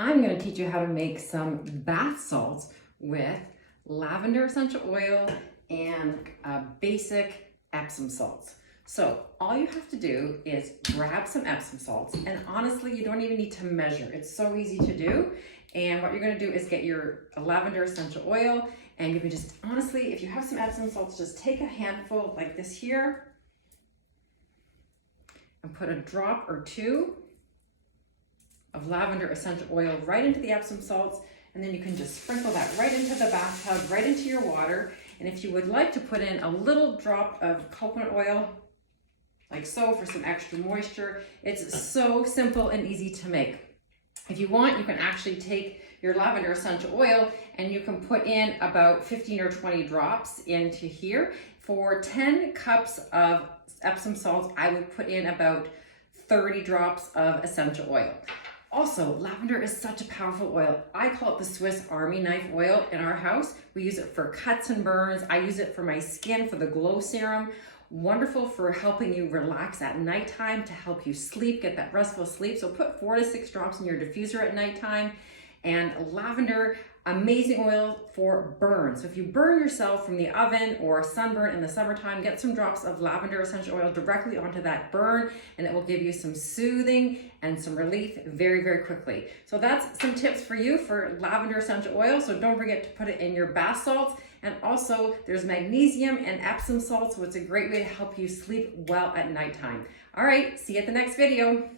I'm going to teach you how to make some bath salts with lavender essential oil and basic Epsom salts. So all you have to do is grab some Epsom salts, and honestly, you don't even need to measure. It's so easy to do. And what you're going to do is get your lavender essential oil, and you can just, honestly, if you have some Epsom salts, just take a handful like this here and put a drop or two of lavender essential oil right into the Epsom salts, and then you can just sprinkle that right into the bathtub, right into your water. And if you would like to put in a little drop of coconut oil, like so, for some extra moisture, it's so simple and easy to make. If you want, you can actually take your lavender essential oil and you can put in about 15 or 20 drops into here. For 10 cups of Epsom salts, I would put in about 30 drops of essential oil. Also, lavender is such a powerful oil. I call it the Swiss Army knife oil in our house. We use it for cuts and burns. I use it for my skin for the glow serum. Wonderful for helping you relax at nighttime, to help you sleep, get that restful sleep. So put 4 to 6 drops in your diffuser at nighttime. And lavender, amazing oil for burns. So if you burn yourself from the oven or sunburn in the summertime, get some drops of lavender essential oil directly onto that burn, and it will give you some soothing and some relief very, very quickly. So that's some tips for you for lavender essential oil. So don't forget to put it in your bath salts. And also there's magnesium and Epsom salts, so it's a great way to help you sleep well at nighttime. All right, see you at the next video.